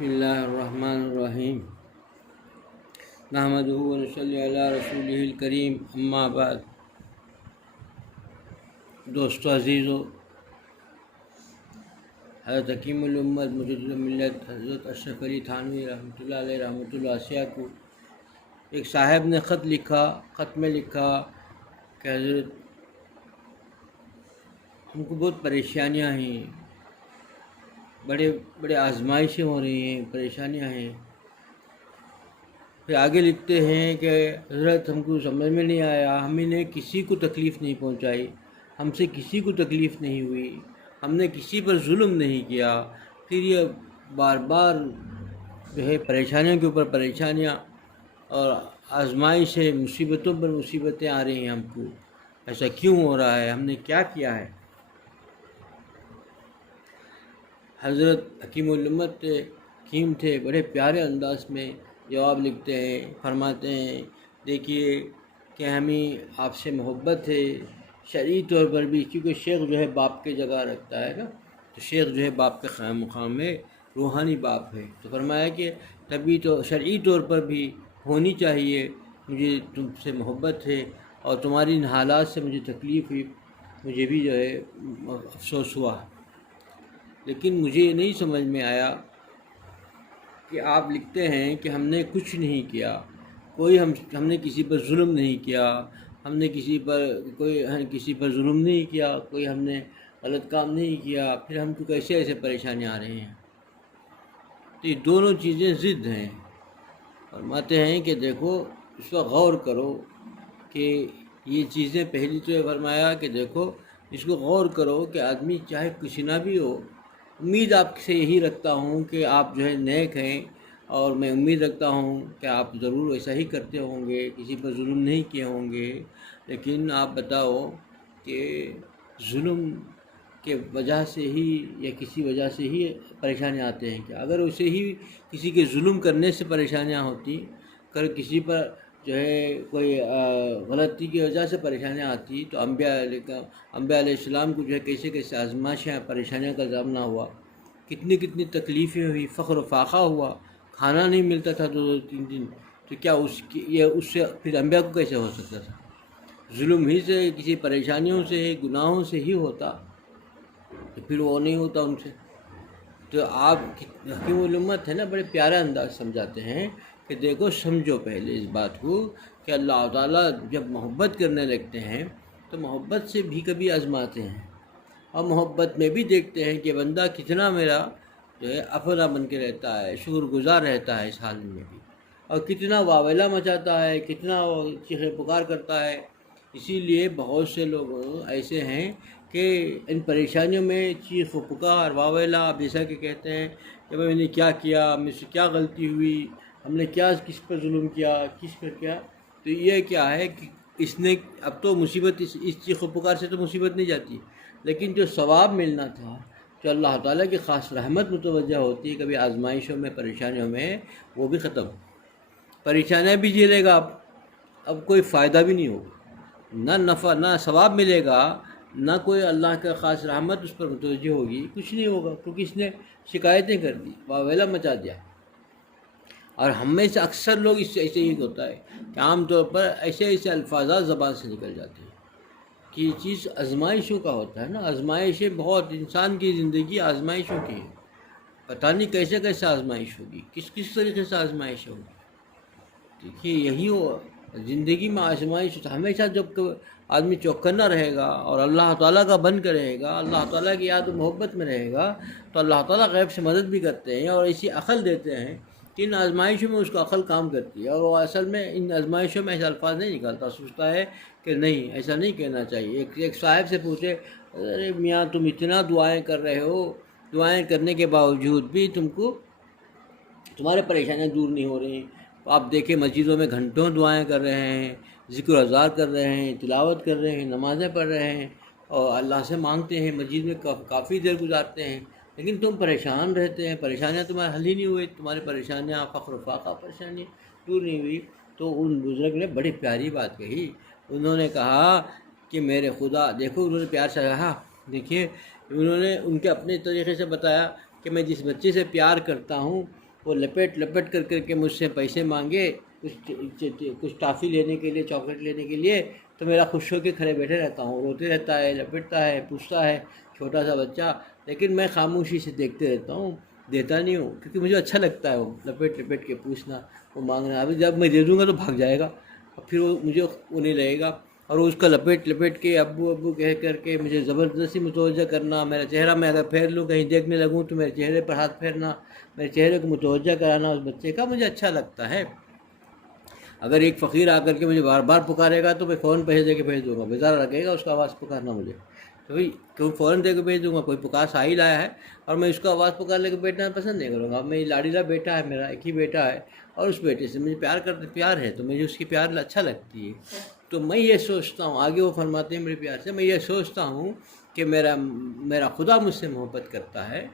بسم اللہ الرحمن الرحیم نحمدہ و نصلی علی رسولہ الکریم اما بعد۔ دوستو عزیزو، حضرت حکیم الامت مجدد الملت حضرت اشرف علی تھانوی رحمۃ اللہ علیہ رحمۃ اللہ واسعہ کو ایک صاحب نے خط میں لکھا کہ حضرت ہم کو بہت پریشانیاں ہیں، بڑے آزمائشیں ہو رہی ہیں، پریشانیاں ہیں۔ پھر آگے لکھتے ہیں کہ حضرت ہم کو سمجھ میں نہیں آیا، ہم نے کسی کو تکلیف نہیں پہنچائی، ہم سے کسی کو تکلیف نہیں ہوئی، ہم نے کسی پر ظلم نہیں کیا، پھر یہ بار بار جو ہے پریشانیوں کے اوپر پریشانیاں اور آزمائشیں، مصیبتوں پر مصیبتیں آ رہی ہیں، ہم کو ایسا کیوں ہو رہا ہے، ہم نے کیا کیا ہے؟ حضرت حکیم الامت حکیم تھے، بڑے پیارے انداز میں جواب لکھتے ہیں، فرماتے ہیں دیکھیے کہ ہمیں آپ سے محبت ہے شرعی طور پر بھی، کیونکہ شیخ جو ہے باپ کی جگہ رکھتا ہے نا، تو شیخ جو ہے باپ کے قائم مقام میں روحانی باپ ہے، تو فرمایا کہ تبھی تو شرعی طور پر بھی ہونی چاہیے، مجھے تم سے محبت ہے اور تمہاری ان حالات سے مجھے تکلیف ہوئی، مجھے بھی جو ہے افسوس ہوا، لیکن مجھے یہ نہیں سمجھ میں آیا کہ آپ لکھتے ہیں کہ ہم نے کچھ نہیں کیا، ہم نے کسی پر ظلم نہیں کیا، ہم نے کسی پر ظلم نہیں کیا، کوئی ہم نے غلط کام نہیں کیا، پھر ہم کو کیسے ایسے پریشانیاں آ رہے ہیں؟ تو یہ دونوں چیزیں ضد ہیں۔ فرماتے ہیں کہ دیکھو اس پر غور کرو کہ یہ چیزیں، پہلی تو یہ فرمایا کہ دیکھو اس کو غور کرو کہ آدمی چاہے کچھ نہ بھی ہو، امید آپ سے یہی رکھتا ہوں کہ آپ جو ہے نیک ہیں، اور میں امید رکھتا ہوں کہ آپ ضرور ایسا ہی کرتے ہوں گے، کسی پر ظلم نہیں کیے ہوں گے، لیکن آپ بتاؤ کہ ظلم کے وجہ سے ہی یا کسی وجہ سے ہی پریشانیاں آتے ہیں کیا؟ اگر اسے ہی کسی کے ظلم کرنے سے پریشانیاں ہوتی، اگر کسی پر جو ہے کوئی غلطی کی وجہ سے پریشانیاں آتی تو انبیاء علیہ السلام کو جو ہے کیسے آزمائشیں پریشانیوں کا سامنا ہوا، کتنی تکلیفیں ہوئی، فقر و فاقہ ہوا، کھانا نہیں ملتا تھا 2-3 دن، تو کیا اس سے پھر انبیاء کو کیسے ہو سکتا تھا؟ ظلم ہی سے، کسی پریشانیوں سے، گناہوں سے ہی ہوتا، تو پھر وہ نہیں ہوتا ان سے۔ تو آپ حکیم الامت ہے نا، بڑے پیارا انداز سمجھاتے ہیں کہ دیکھو سمجھو پہلے اس بات کو کہ اللہ تعالیٰ جب محبت کرنے لگتے ہیں تو محبت سے بھی کبھی آزماتے ہیں، اور محبت میں بھی دیکھتے ہیں کہ بندہ کتنا میرا جو ہے اپنا بن کے رہتا ہے، شکر گزار رہتا ہے اس حال میں بھی، اور کتنا واویلا مچاتا ہے، کتنا چیخ پکار کرتا ہے۔ اسی لیے بہت سے لوگ ایسے ہیں کہ ان پریشانیوں میں چیخ و پکار، واویلا، آپ جیسا کہ کہتے ہیں کہ میں نے کیا کیا، مجھ سے کیا غلطی ہوئی، ہم نے کس پر ظلم کیا، کس پر کیا، تو یہ کیا ہے کہ اس نے اب تو مصیبت، اس چیخ و پکار سے تو مصیبت نہیں جاتی، لیکن جو ثواب ملنا تھا، جو اللہ تعالیٰ کی خاص رحمت متوجہ ہوتی ہے کبھی آزمائشوں میں، پریشانیوں میں، وہ بھی ختم، پریشانیاں بھی جھیلے گا، اب کوئی فائدہ بھی نہیں ہوگا، نہ نفع، نہ ثواب ملے گا، نہ کوئی اللہ کا خاص رحمت اس پر متوجہ ہوگی، کچھ نہیں ہوگا، کیونکہ اس نے شکایتیں کر دی، واویلا مچا دیا۔ اور ہم میں سے اکثر لوگ اس سے ایسے ہی ہوتا ہے کہ عام طور پر ایسے الفاظات زبان سے نکل جاتے ہیں کہ یہ چیز آزمائشوں کا ہوتا ہے نا، آزمائشیں بہت، انسان کی زندگی آزمائشوں کی ہے، پتہ نہیں کیسے آزمائش ہوگی، کس طریقے سے آزمائش ہوگی۔ دیکھیے یہی ہو زندگی میں آزمائش، ہمیشہ جب آدمی چوکنا رہے گا اور اللہ تعالیٰ کا بن کر رہے گا، اللہ تعالیٰ کی یاد و محبت میں رہے گا، تو اللہ تعالیٰ غیب سے مدد بھی کرتے ہیں اور ایسی عقل دیتے ہیں کہ ان آزمائشوں میں اس کا عقل کام کرتی ہے، اور وہ اصل میں ان آزمائشوں میں ایسے الفاظ نہیں نکالتا، سوچتا ہے کہ نہیں ایسا نہیں کہنا چاہیے۔ ایک صاحب سے پوچھے، ارے میاں تم اتنا دعائیں کر رہے ہو، دعائیں کرنے کے باوجود بھی تمہارے پریشانیاں دور نہیں ہو رہی ہیں، آپ دیکھیں مسجدوں میں گھنٹوں دعائیں کر رہے ہیں، ذکر و اذکار کر رہے ہیں، تلاوت کر رہے ہیں، نمازیں پڑھ رہے ہیں، اور اللہ سے مانگتے ہیں، مسجد میں کافی دیر گزارتے ہیں، لیکن تم پریشان رہتے ہیں، پریشانیاں تمہارے حل ہی نہیں ہوئی، تمہاری پریشانیاں، فقر و فاقہ پریشانیاں دور نہیں ہوئی۔ تو ان بزرگ نے بڑی پیاری بات کہی، انہوں نے کہا کہ میرے خدا، دیکھو انہوں نے پیار سے کہا، دیکھیے انہوں نے ان کے اپنے طریقے سے بتایا کہ میں جس بچے سے پیار کرتا ہوں وہ لپیٹ لپیٹ کر کے مجھ سے پیسے مانگے کچھ ٹافی لینے کے لیے، چاکلیٹ لینے کے لیے، تو میرا خوش ہو کے کھڑے بیٹھے رہتا ہوں، روتے رہتا ہے، لپٹتا ہے، پوچھتا ہے، چھوٹا سا بچہ، لیکن میں خاموشی سے دیکھتے رہتا ہوں، دیتا نہیں ہوں، کیونکہ مجھے اچھا لگتا ہے وہ لپیٹ لپیٹ کے پوچھنا، وہ مانگنا۔ ابھی جب میں دے دوں گا تو بھاگ جائے گا، اور پھر وہ مجھے وہ نہیں لگے گا، اور اس کا لپیٹ لپیٹ کے ابو ابو کہہ کر کے مجھے زبردستی متوجہ کرنا، میرا چہرہ میں اگر پھیر لوں، کہیں دیکھنے لگوں تو میرے چہرے پر ہاتھ پھیرنا، میرے چہرے کو متوجہ کرانا اس بچے کا، مجھے اچھا لگتا ہے۔ اگر ایک فقیر آ کر کے مجھے بار بار پکارے گا تو میں فوراً پیسے دے کے بھیج دوں گا، بیزارہ لگے گا اس کا آواز پکارنا مجھے، تو بھائی کیوں فوراً دے کے بھیج دوں گا، کوئی پکار ساحل آیا ہے اور میں اس کا آواز پکار لے کے بیٹھنا پسند نہیں کروں گا۔ اب میری لاڈیلا بیٹا ہے، میرا ایک ہی بیٹا ہے، اور اس بیٹے سے مجھے پیار ہے، تو مجھے اس کی پیار اچھا لگتی ہے، تو میں یہ سوچتا ہوں، آگے وہ فرماتے ہیں میرے پیار سے، میں یہ سوچتا ہوں کہ میرا خدا مجھ سے محبت کرتا ہے،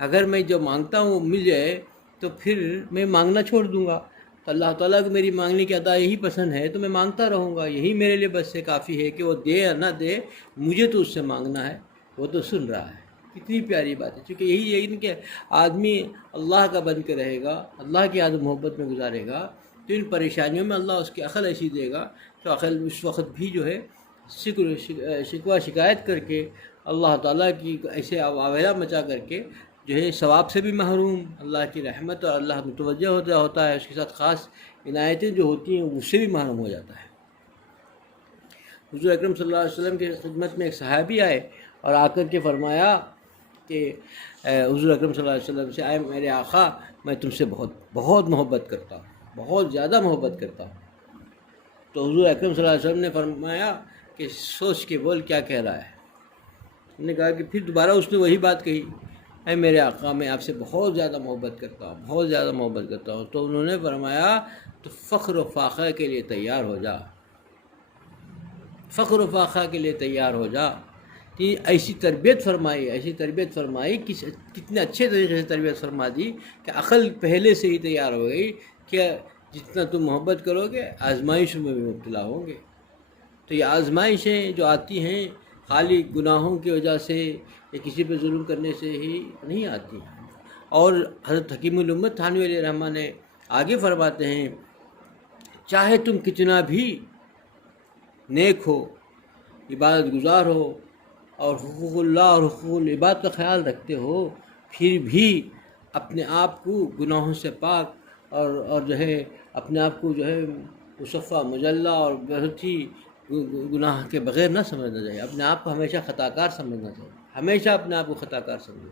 اگر میں جو مانگتا ہوں مل جائے تو پھر میں مانگنا چھوڑ دوں گا، تو اللہ تعالیٰ کو میری مانگنے کی ادا یہی پسند ہے، تو میں مانگتا رہوں گا، یہی میرے لیے بس سے کافی ہے کہ وہ دے یا نہ دے، مجھے تو اس سے مانگنا ہے، وہ تو سن رہا ہے۔ کتنی پیاری بات ہے، چونکہ یہی کہ آدمی اللہ کا بن کے رہے گا، اللہ کی یاد محبت میں گزارے گا، تو ان پریشانیوں میں اللہ اس کی عقل ایسی دے گا، تو عقل اس وقت بھی جو ہے شکوہ شکایت کر کے اللہ تعالیٰ کی ایسے آویلا مچا کر کے جو ہے ثواب سے بھی محروم، اللہ کی رحمت اور اللہ متوجہ ہوتا ہے، اس کے ساتھ خاص عنایتیں جو ہوتی ہیں اس سے بھی محروم ہو جاتا ہے۔ حضور اکرم صلی اللہ علیہ وسلم کی خدمت میں ایک صحابی آئے اور آ کر کے فرمایا کہ حضور اکرم صلی اللہ علیہ وسلم سے، آئے میرے آقا، میں تم سے بہت بہت محبت کرتا ہوں، بہت زیادہ محبت کرتا ہوں۔ تو حضور اکرم صلی اللہ علیہ وسلم نے فرمایا کہ سوچ کے بول کیا کہہ رہا ہے۔ ہم نے کہا کہ پھر دوبارہ اس نے وہی بات کہی، اے میرے آقا، میں آپ سے بہت زیادہ محبت کرتا ہوں، بہت زیادہ محبت کرتا ہوں۔ تو انہوں نے فرمایا تو فخر و فاخر کے لیے تیار ہو جا، فخر و فاخر کے لیے تیار ہو جا۔ کہ ایسی تربیت فرمائی کتنے اچھے طریقے سے تربیت فرما دی کہ عقل پہلے سے ہی تیار ہو گئی کہ جتنا تم محبت کرو گے آزمائشوں میں بھی مبتلا ہوں گے۔ تو یہ آزمائشیں جو آتی ہیں خالی گناہوں کی وجہ سے یا کسی پہ ظلم کرنے سے ہی نہیں آتی ہیں۔ اور حضرت حکیم الامت تھانوی علیہ رحمہ نے آگے فرماتے ہیں، چاہے تم کتنا بھی نیک ہو، عبادت گزار ہو، اور حقوق اللہ اور حقوق العباد کا خیال رکھتے ہو، پھر بھی اپنے آپ کو گناہوں سے پاک اور جو ہے اپنے آپ کو جو ہے مصفہ مجلہ اور بہت ہی گناہ کے بغیر نہ سمجھنا چاہیے، اپنے آپ کو ہمیشہ خطا کار سمجھنا چاہیے، ہمیشہ اپنے آپ کو خطا کار سمجھو۔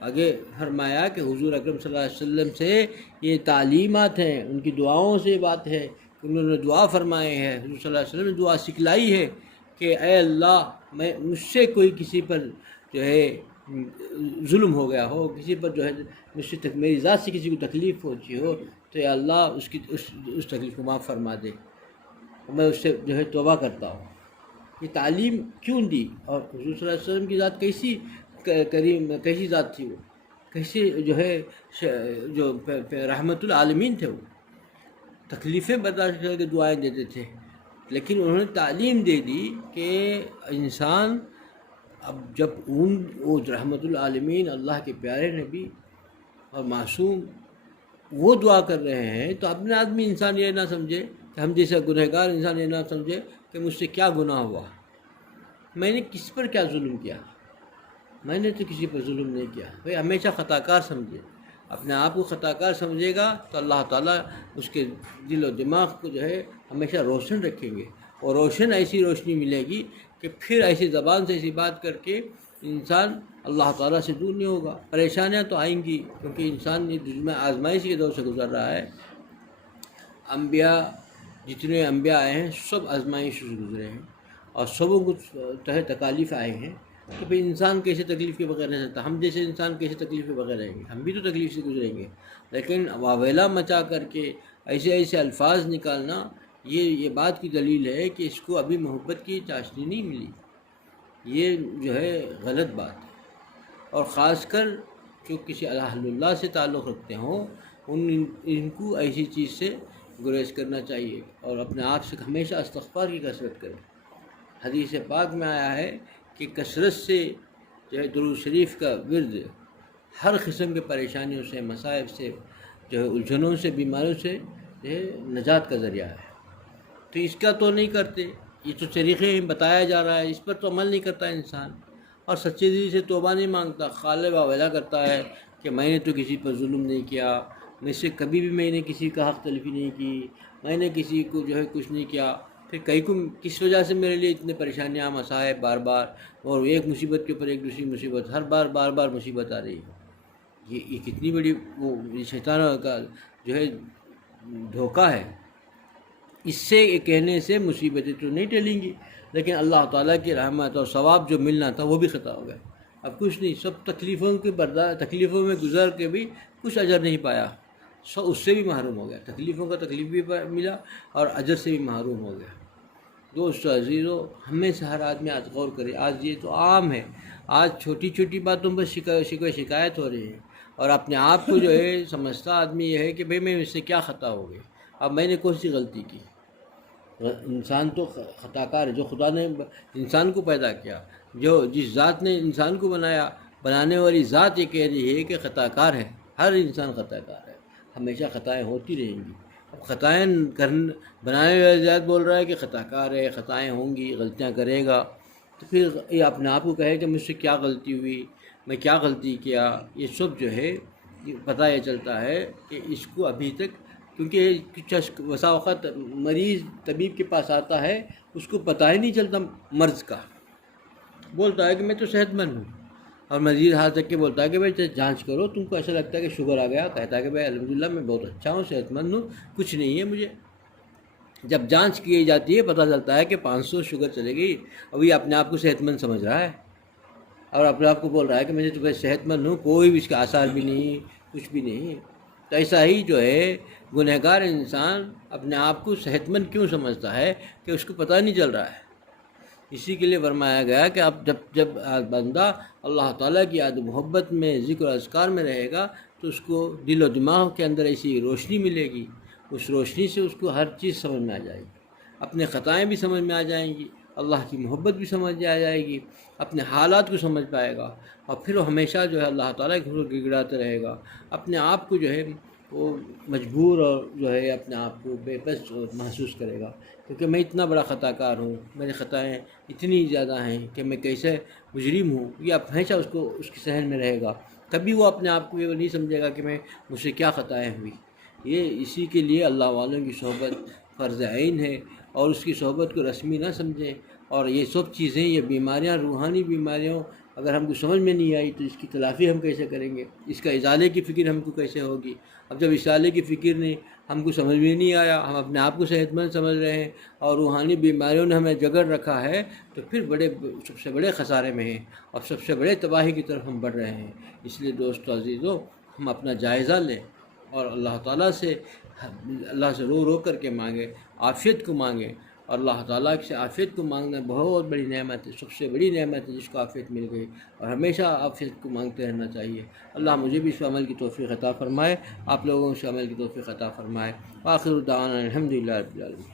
آگے فرمایا کہ حضور اکرم صلی اللہ علیہ وسلم سے یہ تعلیمات ہیں، ان کی دعاؤں سے بات ہے کہ انہوں نے دعا فرمائے ہیں، حضور صلی اللہ علیہ وسلم نے دعا سکھلائی ہے کہ اے اللہ، مجھ سے کوئی کسی پر جو ہے ظلم ہو گیا ہو، کسی پر جو ہے مجھ سے میری ذات سے کسی کو تکلیف پہنچی ہو، تو اے اللہ اس تکلیف کو معاف فرما دے، میں اس سے جو ہے توبہ کرتا ہوں۔ یہ تعلیم کیوں دی؟ اور حضور صلی اللہ علیہ وسلم کی ذات کیسی ذات تھی، وہ کیسی جو ہے جو رحمت العالمین تھے، وہ تکلیفیں برداشت کر کے دعائیں دیتے تھے، لیکن انہوں نے تعلیم دے دی کہ انسان اب جب وہ رحمت العالمین اللہ کے پیارے نبی اور معصوم وہ دعا کر رہے ہیں، تو اپنے آدمی انسان یہ نہ سمجھے کہ ہم جیسا گنہگار انسان یہ نہ سمجھے کہ مجھ سے کیا گناہ ہوا، میں نے کس پر کیا ظلم کیا، میں نے تو کسی پر ظلم نہیں کیا۔ بھائی ہمیشہ خطا کار سمجھے، اپنے آپ کو خطا کار سمجھے گا تو اللہ تعالیٰ اس کے دل و دماغ کو جو ہے ہمیشہ روشن رکھیں گے، اور ایسی روشنی ملے گی کہ پھر ایسی زبان سے ایسی بات کر کے انسان اللہ تعالیٰ سے دور نہیں ہوگا۔ پریشانیاں تو آئیں گی، کیونکہ انسان یہ دنیا آزمائش کے دور سے گزر رہا ہے۔ جتنے انبیاء آئے ہیں سب آزمائش سے گزرے ہیں، اور سبوں کو تکالیف آئے ہیں، کہ بھئی انسان کیسے تکلیف کے بغیر رہ سکتا، ہم جیسے انسان کیسے تکلیف کے بغیر رہیں گے، ہم بھی تو تکلیف سے گزریں گے، لیکن واویلا مچا کر کے ایسے الفاظ نکالنا، یہ بات کی دلیل ہے کہ اس کو ابھی محبت کی چاشنی نہیں ملی، یہ جو ہے غلط بات ہے۔ اور خاص کر جو کسی اہل اللہ سے تعلق رکھتے ہوں ان کو ایسی چیز سے گریز کرنا چاہیے، اور اپنے آپ سے ہمیشہ استغفار کی کثرت کریں۔ حدیث پاک میں آیا ہے کہ کثرت سے جو ہے درود شریف کا ورد ہر قسم کے پریشانیوں سے، مصائب سے، جو ہے الجھنوں سے، بیماریوں سے جو ہے نجات کا ذریعہ ہے۔ تو اس کا تو نہیں کرتے، یہ تو طریقے بتایا جا رہا ہے، اس پر تو عمل نہیں کرتا انسان، اور سچے دل سے توبہ نہیں مانگتا، خالے واویلا کرتا ہے کہ میں نے تو کسی پر ظلم نہیں کیا، مجھ سے کبھی بھی میں نے کسی کا حق تلفی نہیں کی، میں نے کسی کو جو ہے کچھ نہیں کیا، پھر کئی کو کس وجہ سے میرے لیے اتنے پریشانیاں، مصائب بار بار، اور ایک مصیبت کے اوپر ایک دوسری مصیبت، ہر بار بار مصیبت آ رہی ہے۔ یہ کتنی بڑی وہ شیطان کا جو ہے دھوکہ ہے۔ اس سے کہنے سے مصیبتیں تو نہیں ٹلیں گی، لیکن اللہ تعالیٰ کی رحمت اور ثواب جو ملنا تھا وہ بھی خطا ہو گیا۔ اب کچھ نہیں، سب تکلیفوں میں گزر کے بھی کچھ اجر نہیں پایا، سو اس سے بھی محروم ہو گیا، تکلیفوں کا تکلیف بھی ملا اور اجر سے بھی محروم ہو گیا۔ دوستو عزیزو، ہمیں سے ہر آدمی آج غور کرے، آج یہ تو عام ہے، آج چھوٹی چھوٹی باتوں پر شکایت ہو رہی ہے، اور اپنے آپ کو جو ہے سمجھتا آدمی یہ ہے کہ بھئی میں اس سے کیا خطا ہو گئی، اب میں نے کون سی غلطی کی۔ انسان تو خطا کار ہے، جو خدا نے انسان کو پیدا کیا، جس ذات نے انسان کو بنانے والی ذات یہ کہہ رہی ہے کہ خطا کار ہے، ہر انسان خطا کار ہے، ہمیشہ خطائیں ہوتی رہیں گی۔ اب خطائیں بنانے والی ذات بول رہا ہے کہ خطا کار ہے، خطائیں ہوں گی، غلطیاں کرے گا، تو پھر یہ اپنے آپ کو کہے کہ مجھ سے کیا غلطی ہوئی، میں کیا غلطی کیا، یہ سب جو ہے پتہ یہ چلتا ہے کہ اس کو ابھی تک، کیونکہ کچھ بسا اوقات مریض طبیب کے پاس آتا ہے، اس کو پتہ ہی نہیں چلتا مرض کا، بولتا ہے کہ میں تو صحت مند ہوں، اور مریض ہاتھ رکھ کے بولتا ہے کہ بھائی جانچ کرو، تم کو ایسا لگتا ہے کہ شوگر آ گیا، کہتا ہے کہ بھائی الحمدللہ میں بہت اچھا ہوں، صحت مند ہوں، کچھ نہیں ہے مجھے۔ جب جانچ کی جاتی ہے پتہ چلتا ہے کہ 500 شوگر چلے گئی، اب یہ اپنے آپ کو صحت مند سمجھ رہا ہے، اور اپنے آپ کو بول رہا ہے کہ میں تو بھائی صحت مند ہوں، کوئی بھی اس کے آثار بھی نہیں، کچھ بھی نہیں۔ تو ایسا ہی جو ہے گنہگار انسان اپنے آپ کو صحت مند کیوں سمجھتا ہے کہ اس کو پتہ نہیں چل رہا ہے۔ اسی کے لیے فرمایا گیا کہ اب جب بندہ اللہ تعالیٰ کی یاد و محبت میں، ذکر و اذکار میں رہے گا تو اس کو دل و دماغ کے اندر ایسی روشنی ملے گی، اس روشنی سے اس کو ہر چیز سمجھ میں آ جائے گی، اپنے خطائیں بھی سمجھ میں آ جائیں گی، اللہ کی محبت بھی سمجھ میں آ جائے گی، اپنے حالات کو سمجھ پائے گا، اور پھر وہ ہمیشہ جو ہے اللہ تعالیٰ کے حضور گڑگڑاتے رہے گا، اپنے آپ کو جو ہے وہ مجبور اور جو ہے اپنے آپ کو بے بس محسوس کرے گا، کیونکہ میں اتنا بڑا خطا کار ہوں، میری خطائیں اتنی زیادہ ہیں کہ میں کیسے مجرم ہوں، یہ ہمیشہ اس کے ذہن میں رہے گا، کبھی وہ اپنے آپ کو یہ نہیں سمجھے گا کہ مجھ سے کیا خطائیں ہوئی۔ یہ اسی کے لیے اللہ والوں کی صحبت فرض عین ہے، اور اس کی صحبت کو رسمی نہ سمجھیں، اور یہ سب چیزیں، یہ بیماریاں، روحانی بیماریوں اگر ہم کو سمجھ میں نہیں آئی تو اس کی تلافی ہم کیسے کریں گے، اس کا ازالے کی فکر ہم کو کیسے ہوگی۔ اب جب ازالے کی فکر نہیں، ہم کو سمجھ میں نہیں آیا، ہم اپنے آپ کو صحت مند سمجھ رہے ہیں اور روحانی بیماریوں نے ہمیں جگڑ رکھا ہے، تو پھر سب سے بڑے خسارے میں ہیں اور سب سے بڑے تباہی کی طرف ہم بڑھ رہے ہیں۔ اس لیے دوستو عزیزو، ہم اپنا جائزہ لیں اور اللہ تعالیٰ سے رو کر کے مانگیں، عافیت کو مانگیں، اور اللہ تعالیٰ سے عافیت کو مانگنا بہت بڑی نعمت ہے، سب سے بڑی نعمت ہے جس کو عافیت مل گئی، اور ہمیشہ عافیت کو مانگتے رہنا چاہیے۔ اللہ مجھے بھی اس عمل کی توفیق عطا فرمائے، آپ لوگوں کو اس عمل کی توفیق عطا فرمائے۔ آخر دعوانا الحمدللہ رب العالمین۔